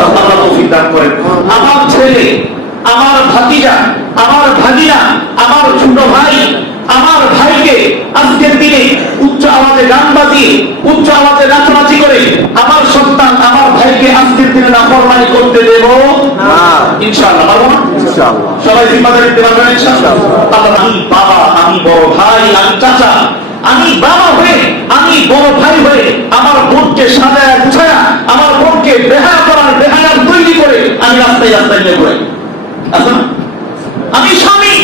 আল্লাহ তৌফিক দান করেন আমার ছেলে আমার ভাতিজা আমার ভাগিনা আমার ছোট ভাই আমার ভাইকে আজকের দিনে উচ্চ আওয়াজে গান বাজিয়ে উচ্চ আওয়াজে নাচানাচি করে আমার সন্তান আমার ভাইকে আজকের দিনে নাফরমানি করতে দেব? ইনশাআল্লাহ পারব না? সবাই জিম্মাদারি দিতে পারবেন ইনশাআল্লাহ? আমি বাবা আমি বড় ভাই আমি চাচা আমি বাবা হয়ে আমি বড় ভাই হয়ে আমার বোনকে সাজায় গুছায়া আমার বোনকে বেহায়া করার বেহায়া তৈরি করে আমি রাস্তায় নিয়ে ঘুরাই না? আমি স্বামী।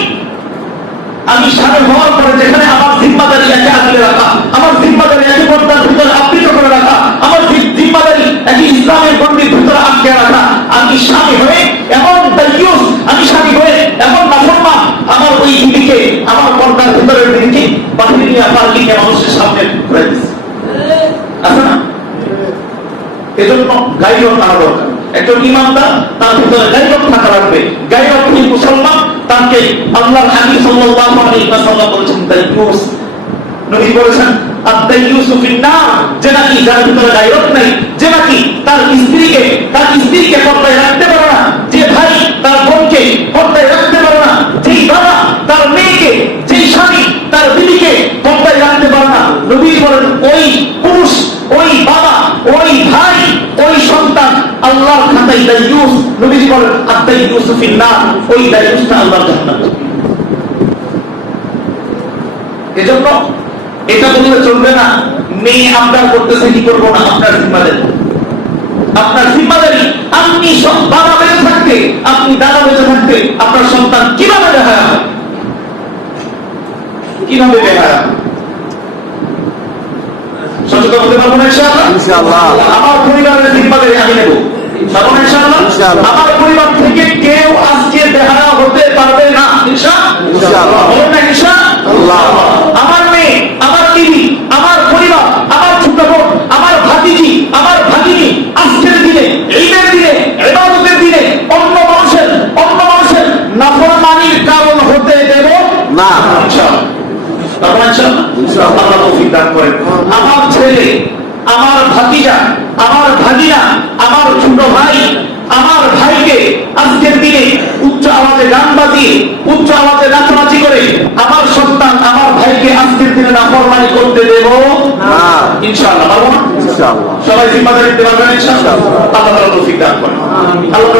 আমি স্বামী হওয়ার পরে যেখানে আমার জিম্মাদারি একে আগলে রাখা, আমার জিম্মাদারি একে পর্দার ভিতরে আবৃত করে রাখা, আমার জিম্মাদারি একে ইসলামের গণ্ডির ভিতরে আটকে রাখা, আমি স্বামী হয়ে এমন দায়ুস আমি স্বামী হয়ে এমন নাফরমান, আমার ওই দিদিকে আমার পর্দার ভিতরের দিদিকে বাহিরে নিয়ে পাল্লিকে মানুষের সামনে ঘুরে দিচ্ছে আছে না? এজন্য গাইরত আনা দরকার। একজন ইমানদার, তার ভিতরে গাইরত থাকা লাগবে। গাইরতহীন মুসলমান, তাকে আল্লাহর হাবিব সাল্লাল্লাহু আলাইহি ওয়াসাল্লাম বলেছেন দাইয়ুস নবী বলেছেন আদ-দাইয়ুসু ফিন-নার। যে নাকি যার ভিতরে গাইরত নেই, যে নাকি তার স্ত্রীকে তার স্ত্রীকে পর্দায় রাখতে পারে না, যে ভাই তার বোনকে পর্দায় রাখতে পারে না, যেই বাবা তার মেয়েকে যেই স্বামী তার বিবিকে পর্দায় রাখতে পারে না নবী বলেন ওই পুরুষ ওই বাবা ওই ভাই ওই সন্তান আল্লাহর দাইয়ুস নবীজি বলেন আদ-দাইয়ুসু ফিন-নার ওই দাইয়ুসটা আল্লাহর এজন্য এটা বললে চলবে না। মেয়ে আপনার করতেছে কি করব না? আপনার জিম্মাদারি। আপনার জিম্মাদারি আপনি সব বাবা বেঁচে থাকতে আপনি দাদা বেঁচে থাকতে আপনার সন্তান কীভাবে হয় কীভাবে হয়? সচেতন হতে পারব না। আমার পরিবারের জিম্মাদারি আমি নেব। আমার পরিবার থেকে কেউ আজকে বেহারা হতে পারবে না? আমার মেয়ে আমার দিদি আমার পরিবার আমার ছোট বোন আমার ভাতিজি আমার আজকের দিনে ঈদের দিনে ইবাদতের দিনে অন্য মানুষের অন্য মানুষের নাফরমানির কারণ হতে দেব না। আমার ছেলে আমার ভাতিজা আমার ভাগিনা আমার দিনে নাফরমানি করতে দেব? না। ইনশাআল্লাহ পারব না? ইনশাআল্লাহ। সবাই জিম্মাদারি পারবেন ইনশাআল্লাহ? আল্লাহ তাআলা তৌফিক দান আমিন। আল্লাহ